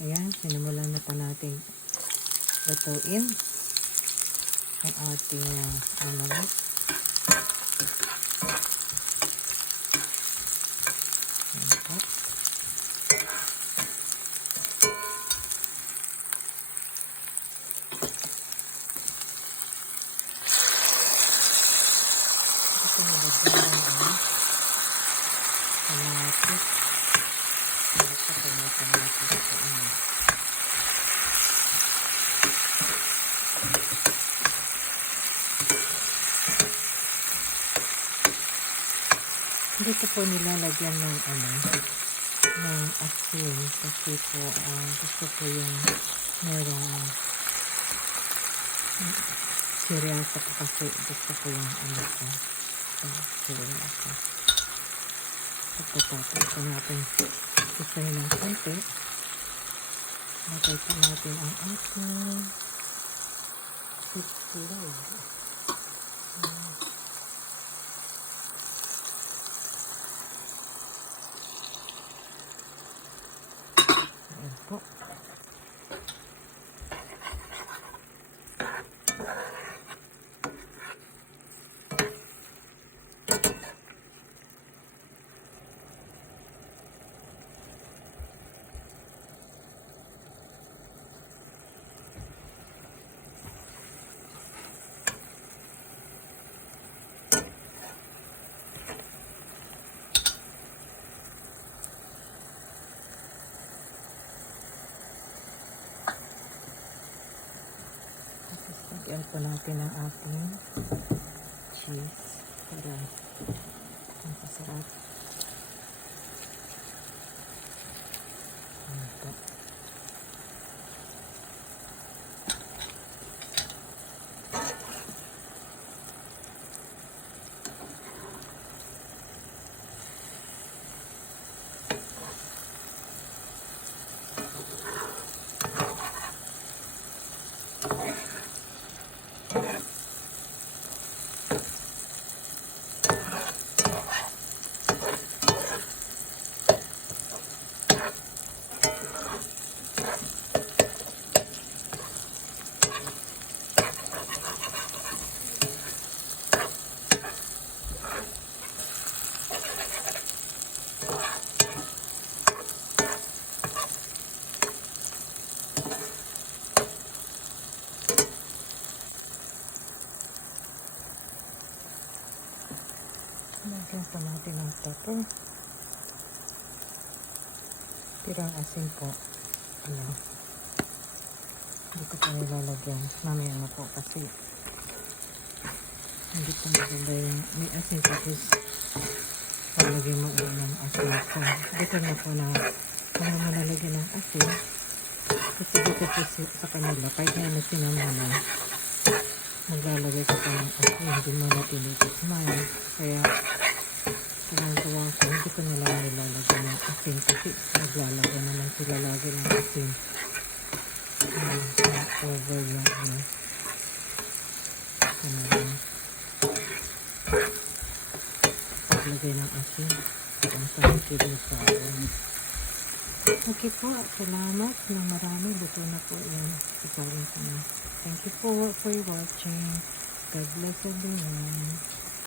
Ayan, sinimulan na pa natin lutuin ang ating ano. Ito nilagyan ng kamatis. Ito po may kamatis sa inyo. Dito po nilalagyan ng ng asin kasi po gusto ko yung merong siriyasa po kasi gusto ko yung siriyasa. Pagkatapos po natin isahin ng konti, lagay po natin ang ating itlog. Ayan po. Lagyan po natin ang ating cheese para ang masarap. Ayan po. Lagyan po natin ang pepper. Tirang asin po. Ayan. Hindi ko pa nilalagyan. Mamaya na po kasi hindi po maganda yung may asin tapos palagyan mo ulit ng asin. So, dito na po na kung mo nalagyan ng asin kasi dito po sa kanila kahit na sinama na maglalagay ka pa ng asin. Hindi mo na tinitikman. Kaya tuwang-tuwang ko, hindi ko nila nilalagyan ng asin kasi naglalagyan naman sila lagi ng asin. Over yung paglagay ng asin. Ang sarikid na sa akin. Okay po, salamat ng marami. Luto na po yan. Isarin ko na. Thank you po for watching. God bless everyone.